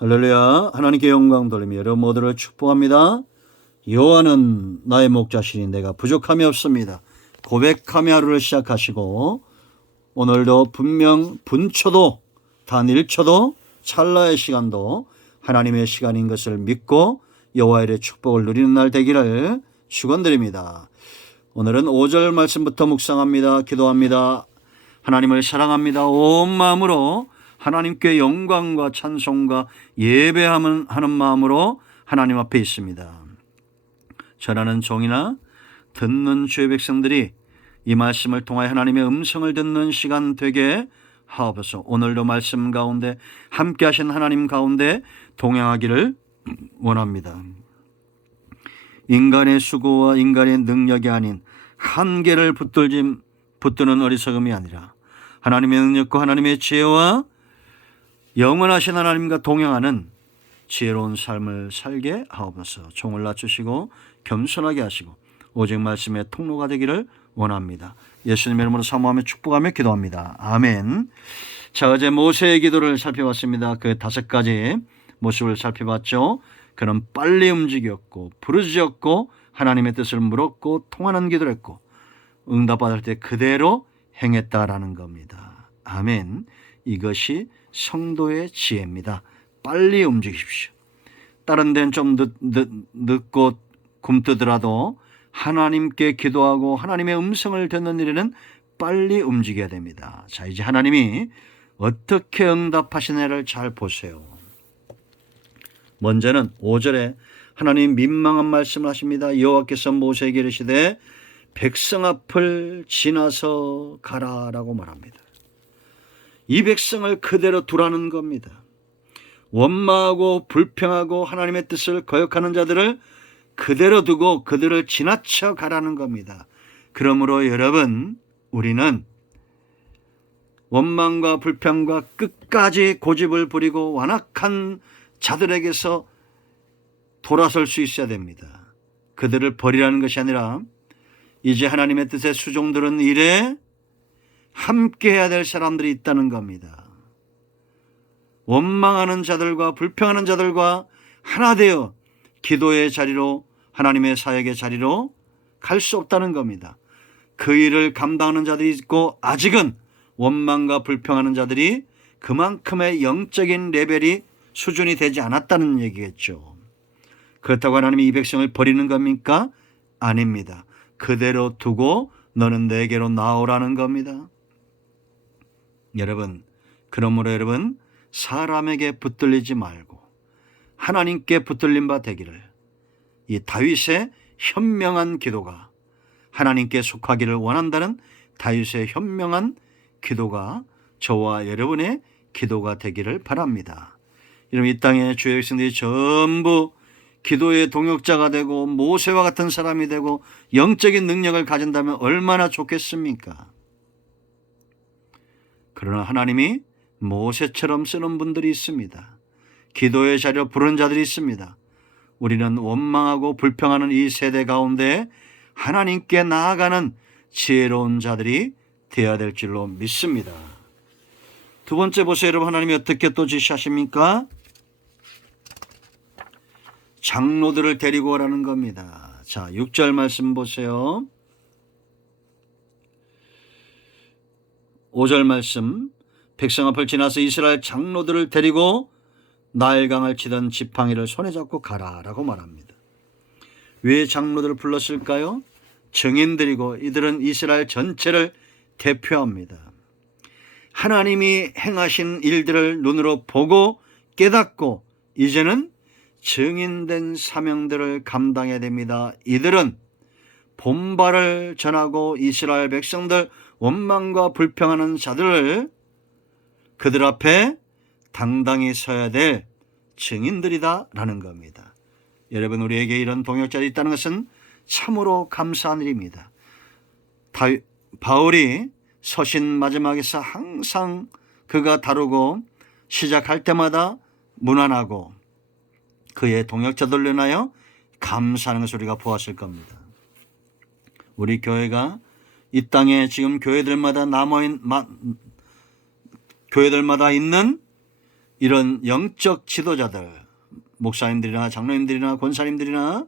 할렐루야. 하나님께 영광 돌리며 여러분 모두를 축복합니다. 여호와는 나의 목자시니 내가 부족함이 없습니다. 고백하며 하루를 시작하시고 오늘도 분명 분초도 단 1초도 찰나의 시간도 하나님의 시간인 것을 믿고 여호와의 축복을 누리는 날 되기를 축원드립니다. 오늘은 5절 말씀부터 묵상합니다. 기도합니다. 하나님을 사랑합니다. 온 마음으로 하나님께 영광과 찬송과 예배하는 마음으로 하나님 앞에 있습니다. 전하는 종이나 듣는 주의 백성들이 이 말씀을 통하여 하나님의 음성을 듣는 시간 되게 하옵소서. 오늘도 말씀 가운데 함께 하신 하나님 가운데 동행하기를 원합니다. 인간의 수고와 인간의 능력이 아닌 한계를 붙드는 어리석음이 아니라 하나님의 능력과 하나님의 지혜와 영원하신 하나님과 동행하는 지혜로운 삶을 살게 하옵소서. 종을 낮추시고 겸손하게 하시고 오직 말씀의 통로가 되기를 원합니다. 예수님의 이름으로 사모하며 축복하며 기도합니다. 아멘. 자, 어제 모세의 기도를 살펴봤습니다. 그 5가지 모습을 살펴봤죠. 그는 빨리 움직였고 부르짖었고 하나님의 뜻을 물었고 통하는 기도를 했고 응답받을 때 그대로 행했다라는 겁니다. 아멘. 이것이 성도의 지혜입니다. 빨리 움직이십시오. 다른 데는 좀 늦고 굼뜨더라도 하나님께 기도하고 하나님의 음성을 듣는 일에는 빨리 움직여야 됩니다. 자, 이제 하나님이 어떻게 응답하시느냐를 잘 보세요. 먼저는 5절에 하나님 민망한 말씀을 하십니다. 여호와께서 모세에게 이르시되 백성 앞을 지나서 가라라고 말합니다. 이 백성을 그대로 두라는 겁니다. 원망하고 불평하고 하나님의 뜻을 거역하는 자들을 그대로 두고 그들을 지나쳐 가라는 겁니다. 그러므로 여러분, 우리는 원망과 불평과 끝까지 고집을 부리고 완악한 자들에게서 돌아설 수 있어야 됩니다. 그들을 버리라는 것이 아니라 이제 하나님의 뜻의 수종들은 일에 함께 해야 될 사람들이 있다는 겁니다. 원망하는 자들과 불평하는 자들과 하나 되어 기도의 자리로 하나님의 사역의 자리로 갈 수 없다는 겁니다. 그 일을 감당하는 자들이 있고 아직은 원망과 불평하는 자들이 그만큼의 영적인 레벨이 수준이 되지 않았다는 얘기겠죠. 그렇다고 하나님이 이 백성을 버리는 겁니까? 아닙니다. 그대로 두고 너는 내게로 나오라는 겁니다. 여러분, 그러므로 여러분 사람에게 붙들리지 말고 하나님께 붙들린 바 되기를, 이 다윗의 현명한 기도가 하나님께 속하기를 원한다는 다윗의 현명한 기도가 저와 여러분의 기도가 되기를 바랍니다. 여러분, 이 땅의 주의 백성들이 전부 기도의 동역자가 되고 모세와 같은 사람이 되고 영적인 능력을 가진다면 얼마나 좋겠습니까? 그러나 하나님이 모세처럼 쓰는 분들이 있습니다. 기도의 자리로 부르는 자들이 있습니다. 우리는 원망하고 불평하는 이 세대 가운데 하나님께 나아가는 지혜로운 자들이 되어야 될 줄로 믿습니다. 두 번째 보세요. 여러분, 하나님이 어떻게 또 지시하십니까? 장로들을 데리고 오라는 겁니다. 자, 6절 말씀 보세요. 5절 말씀, 백성 앞을 지나서 이스라엘 장로들을 데리고 나일강을 치던 지팡이를 손에 잡고 가라라고 말합니다. 왜 장로들을 불렀을까요? 증인들이고 이들은 이스라엘 전체를 대표합니다. 하나님이 행하신 일들을 눈으로 보고 깨닫고 이제는 증인된 사명들을 감당해야 됩니다. 이들은 본발을 전하고 이스라엘 백성들 원망과 불평하는 자들을 그들 앞에 당당히 서야 될 증인들이다라는 겁니다. 여러분, 우리에게 이런 동역자들이 있다는 것은 참으로 감사한 일입니다. 바울이 서신 마지막에서 항상 그가 다루고 시작할 때마다 문안하고 그의 동역자들로 인하여 감사하는 것을 우리가 보았을 겁니다. 우리 교회가 이 땅에 지금 교회들마다 있는 이런 영적 지도자들, 목사님들이나 장로님들이나 권사님들이나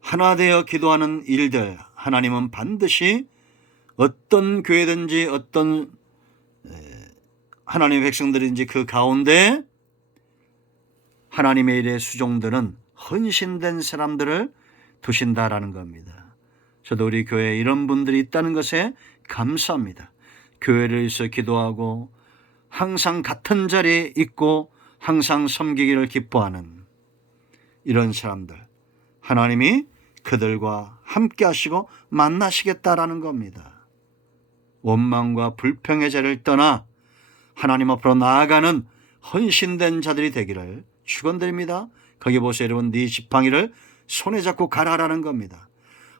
하나 되어 기도하는 일들, 하나님은 반드시 어떤 교회든지 어떤 하나님의 백성들인지 그 가운데 하나님의 일에 수종들은 헌신된 사람들을 두신다라는 겁니다. 저도 우리 교회에 이런 분들이 있다는 것에 감사합니다. 교회를 위해서 기도하고 항상 같은 자리에 있고 항상 섬기기를 기뻐하는 이런 사람들, 하나님이 그들과 함께 하시고 만나시겠다라는 겁니다. 원망과 불평의 자리를 떠나 하나님 앞으로 나아가는 헌신된 자들이 되기를 축원드립니다. 거기 보세요, 여러분. 네 지팡이를 손에 잡고 가라라는 겁니다.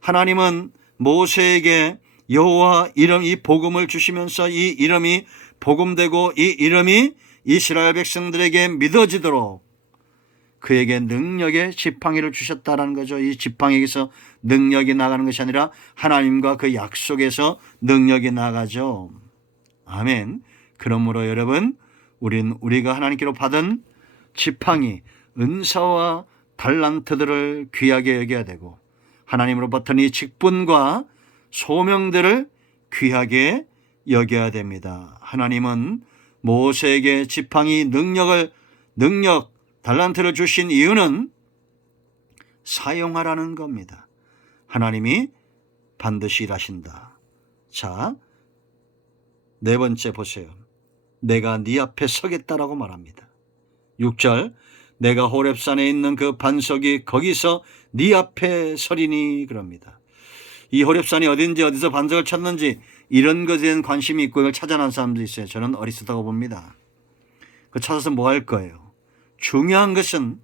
하나님은 모세에게 여호와 이름, 이 복음을 주시면서 이 이름이 복음되고 이 이름이 이스라엘 백성들에게 믿어지도록 그에게 능력의 지팡이를 주셨다라는 거죠. 이 지팡이에서 능력이 나가는 것이 아니라 하나님과 그 약속에서 능력이 나가죠. 아멘. 그러므로 여러분, 우리가 하나님께로 받은 지팡이, 은사와 달란트들을 귀하게 여겨야 되고 하나님으로부터 이 직분과 소명들을 귀하게 여겨야 됩니다. 하나님은 모세에게 지팡이 능력, 달란트를 주신 이유는 사용하라는 겁니다. 하나님이 반드시 일하신다. 자, 네 번째 보세요. 내가 네 앞에 서겠다라고 말합니다. 6절, 내가 호렙산에 있는 그 반석이 거기서 네 앞에 서리니 그럽니다. 이 호렙산이 어딘지 어디서 반석을 찾는지 이런 것에 대한 관심이 있고 이걸 찾아낸 사람도 있어요. 저는 어리석다고 봅니다. 그 찾아서 뭐 할 거예요? 중요한 것은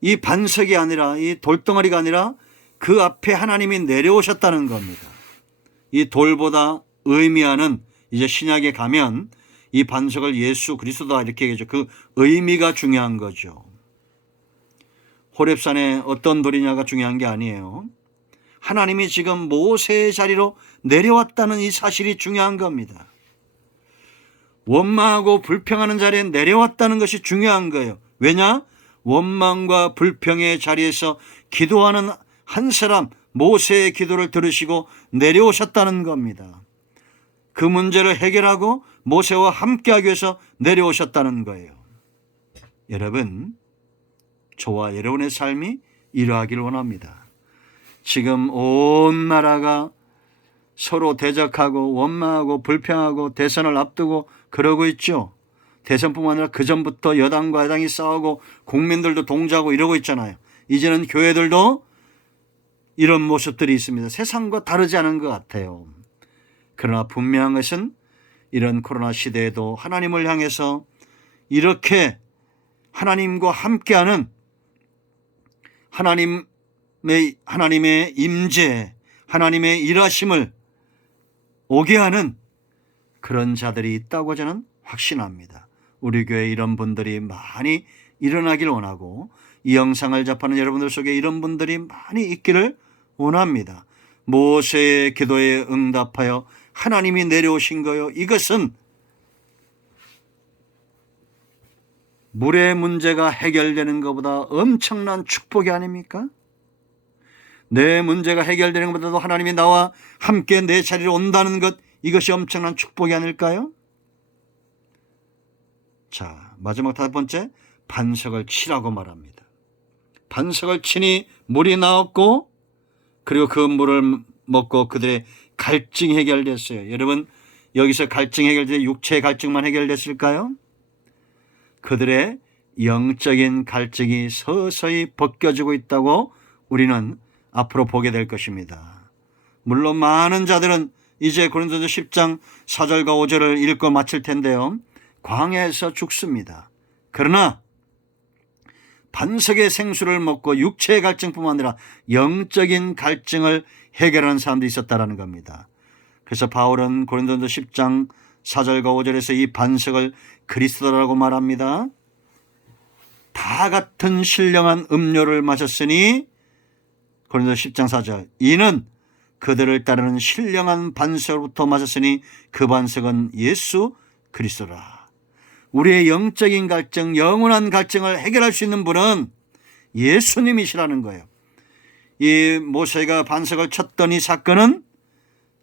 이 반석이 아니라 이 돌덩어리가 아니라 그 앞에 하나님이 내려오셨다는 겁니다. 이 돌보다 의미하는 이제 신약에 가면 이 반석을 예수 그리스도다 이렇게 얘기하죠. 그 의미가 중요한 거죠. 호렙산에 어떤 돌이냐가 중요한 게 아니에요. 하나님이 지금 모세의 자리로 내려왔다는 이 사실이 중요한 겁니다. 원망하고 불평하는 자리에 내려왔다는 것이 중요한 거예요. 왜냐? 원망과 불평의 자리에서 기도하는 한 사람, 모세의 기도를 들으시고 내려오셨다는 겁니다. 그 문제를 해결하고 모세와 함께하기 위해서 내려오셨다는 거예요. 여러분, 저와 여러분의 삶이 이러하기를 원합니다. 지금 온 나라가 서로 대적하고 원망하고 불평하고 대선을 앞두고 그러고 있죠. 대선뿐만 아니라 그전부터 여당과 야당이 싸우고 국민들도 동조하고 이러고 있잖아요. 이제는 교회들도 이런 모습들이 있습니다. 세상과 다르지 않은 것 같아요. 그러나 분명한 것은 이런 코로나 시대에도 하나님을 향해서 이렇게 하나님과 함께하는 하나님의 임재, 하나님의 일하심을 오게 하는 그런 자들이 있다고 저는 확신합니다. 우리 교회에 이런 분들이 많이 일어나길 원하고 이 영상을 접하는 여러분들 속에 이런 분들이 많이 있기를 원합니다. 모세의 기도에 응답하여 하나님이 내려오신 거요. 이것은 물의 문제가 해결되는 것보다 엄청난 축복이 아닙니까? 내 문제가 해결되는 것보다도 하나님이 나와 함께 내 자리로 온다는 것, 이것이 엄청난 축복이 아닐까요? 자, 마지막 5번째, 반석을 치라고 말합니다. 반석을 치니 물이 나왔고 그리고 그 물을 먹고 그들의 갈증이 해결됐어요. 여러분, 여기서 갈증 해결돼 육체의 갈증만 해결됐을까요? 그들의 영적인 갈증이 서서히 벗겨지고 있다고 우리는 앞으로 보게 될 것입니다. 물론 많은 자들은 이제 고린도전서 10장 4절과 5절을 읽고 마칠 텐데요. 광야에서 죽습니다. 그러나 반석의 생수를 먹고 육체의 갈증뿐만 아니라 영적인 갈증을 해결하는 사람도 있었다라는 겁니다. 그래서 바울은 고린도전서 10장 4절과 5절에서 이 반석을 그리스도라고 말합니다. 다 같은 신령한 음료를 마셨으니 고린도전서 10장 4절, 이는 그들을 따르는 신령한 반석으로부터 마셨으니 그 반석은 예수 그리스도라. 우리의 영적인 갈증, 영원한 갈증을 해결할 수 있는 분은 예수님이시라는 거예요. 이 모세가 반석을 쳤던 이 사건은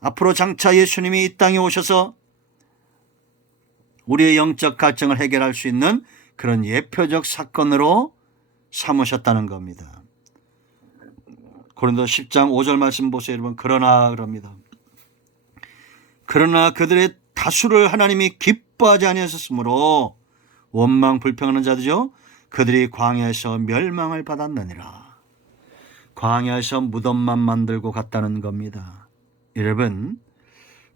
앞으로 장차 예수님이 이 땅에 오셔서 우리의 영적 갈증을 해결할 수 있는 그런 예표적 사건으로 삼으셨다는 겁니다. 고린도 10장 5절 말씀 보세요, 여러분. 그러나 그럽니다. 그러나 그들의 다수를 하나님이 기뻐하지 아니하셨으므로 원망 불평하는 자들이죠, 그들이 광야에서 멸망을 받았느니라. 광야에서 무덤만 만들고 갔다는 겁니다. 여러분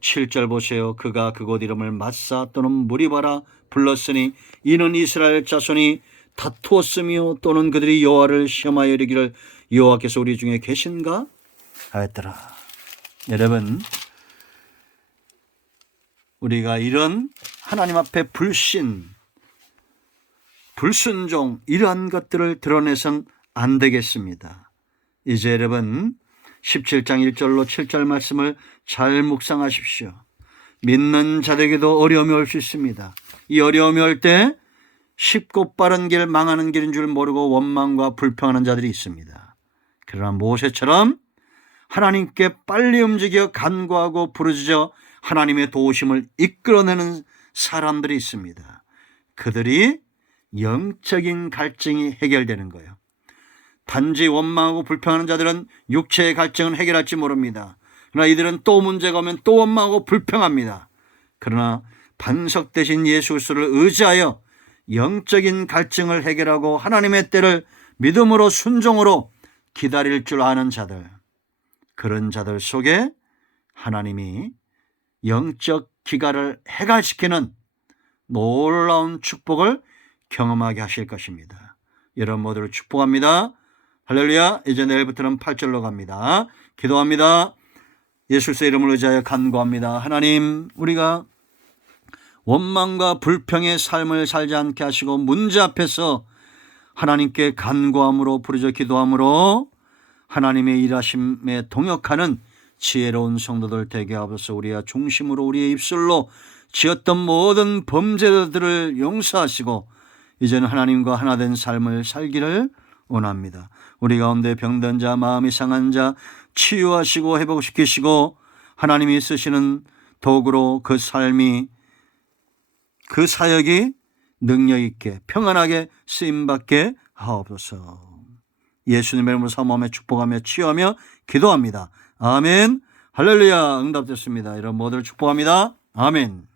7절 보세요. 그가 그곳 이름을 마사 또는 무리바라 불렀으니 이는 이스라엘 자손이 다투었으며 또는 그들이 여호와를 시험하여 이르기를 여호와께서 우리 중에 계신가 하였더라. 여러분 우리가 이런 하나님 앞에 불신, 불순종 이러한 것들을 드러내선 안 되겠습니다. 이제 여러분 17장 1절로 7절 말씀을 잘 묵상하십시오. 믿는 자들에게도 어려움이 올 수 있습니다. 이 어려움이 올 때 쉽고 빠른 길, 망하는 길인 줄 모르고 원망과 불평하는 자들이 있습니다. 그러나 모세처럼 하나님께 빨리 움직여 간구하고 부르짖어 하나님의 도우심을 이끌어내는 사람들이 있습니다. 그들이 영적인 갈증이 해결되는 거예요. 단지 원망하고 불평하는 자들은 육체의 갈증은 해결할지 모릅니다. 그러나 이들은 또 문제가 오면 또 원망하고 불평합니다. 그러나 반석 대신 예수 그리스도를 의지하여 영적인 갈증을 해결하고 하나님의 때를 믿음으로 순종으로 기다릴 줄 아는 자들, 그런 자들 속에 하나님이 영적 기갈을 해갈시키는 놀라운 축복을 경험하게 하실 것입니다. 여러분 모두를 축복합니다. 할렐루야. 이제 내일부터는 8절로 갑니다. 기도합니다. 예수의 이름을 의지하여 간구합니다. 하나님, 우리가 원망과 불평의 삶을 살지 않게 하시고 문제 앞에서 하나님께 간구함으로 부르짖어 기도함으로 하나님의 일하심에 동역하는 지혜로운 성도들 되게 하옵소서. 우리가 중심으로 우리의 입술로 지었던 모든 범죄들을 용서하시고 이제는 하나님과 하나 된 삶을 살기를 원합니다. 우리 가운데 병든 자, 마음이 상한 자 치유하시고 회복시키시고 하나님이 쓰시는 도구로 그 삶이, 그 사역이 능력 있게 평안하게 쓰임받게 하옵소서. 예수님의 이름으로 사모하며 축복하며 치유하며 기도합니다. 아멘. 할렐루야. 응답됐습니다. 이런 모두를 축복합니다. 아멘.